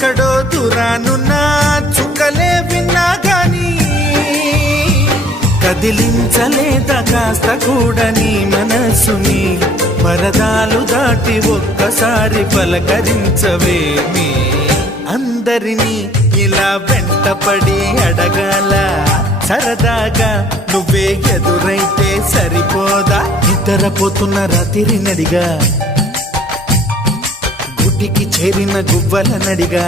ఎక్కడో దూరానున్నా చుక్కలే విన్నా గాని కదిలించలేదా కాస్త కూడా నీ మనసుని పరదాలు దాటి ఒక్కసారి పలకరించవేమి అందరినీ ఇలా వెంటపడి అడగాల సరదాగా నువ్వే ఎదురైతే సరిపోదా నిద్రపోతున్న రాత్రి నడిగా గుటికి చేరిన గువ్వల నడిగా